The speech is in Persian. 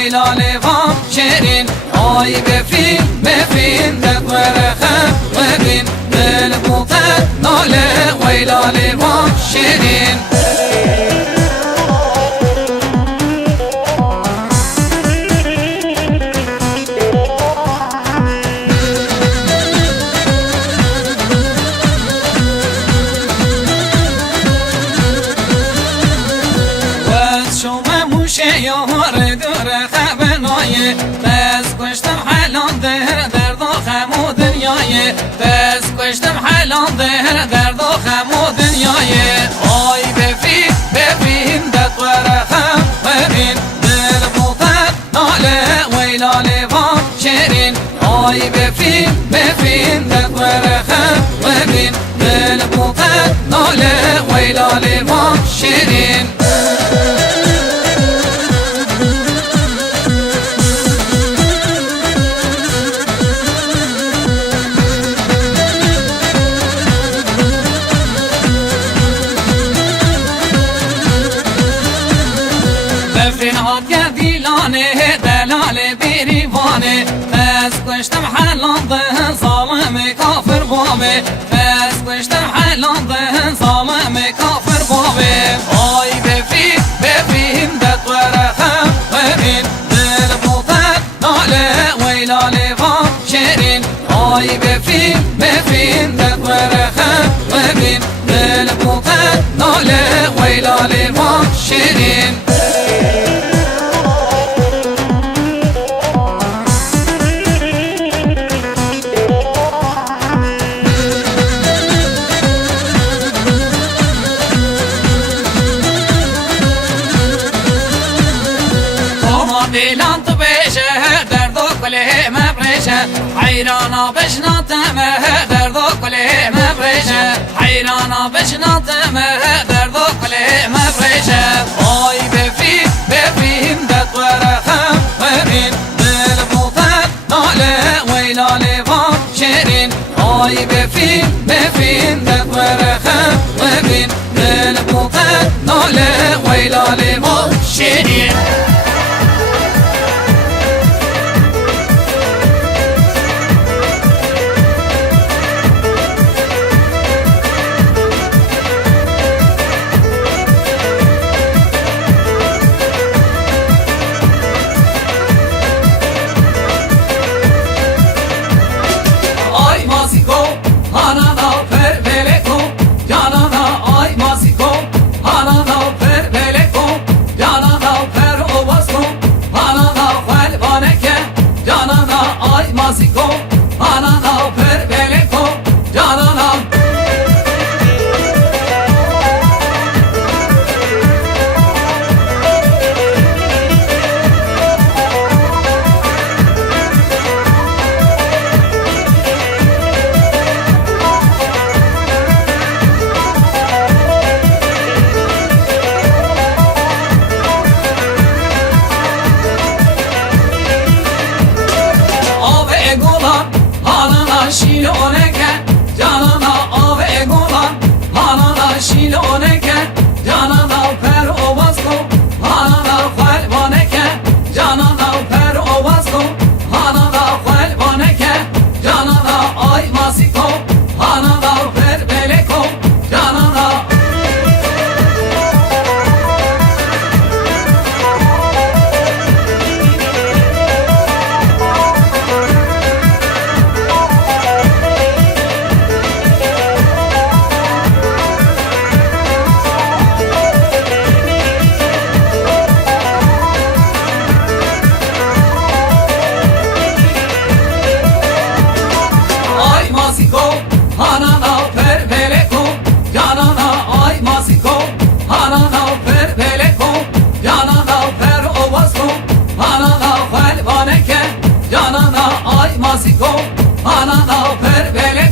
ويلا لفام شيرين هاي بفين دقور خبرين بالبوطة نالي ويلا لفام شيرين یار دور خبنایه بس کشتم حلان درد و خم و دنیایه بس کشتم حلان درد و خم و دنیایه آی بفین دقور خم ببین دل بوطت ناله ویلا لفام شیرین آی بفین دقور خم ببین دل بوطت ناله ویلا لفام شیرین دلال بیریوانه بس کشتم حلان ده ظالم کافر بابه بس کشتم حلان ده ظالم کافر بابه آی بفین دقور خم ببین دل بوطت ناله ویلا لفام شیرین آی بفین دقور خم ببین دل بوطت ناله ویلا لفام شیرین دلان تو بشه درد و کله مبرشه حیرانا بشناتمه درد و کله مبرشه حیرانا بشناتمه درد و کله مبرشه آی بفین دقور خم ببین دل بوطت ناله ویلا لفام شیرین آی بفین دقور خم ببین دل بوطت ناله ویلا لفام شیرین شیلونکه جانانا آب گلان هانانا شیلونکه جانانا پر آواز کن هانانا خلبانکه جانانا پر آواز کن هانانا خلبانکه جانانا آی ماسی کن هانانا پر بله کن جانانا هانانا پر بله کن جانانا آی ماسی کن هانانا پر بله کن جانانا پر آواز کن هانانا خلبانکه جانانا آی ماسی کن هانانا پر بله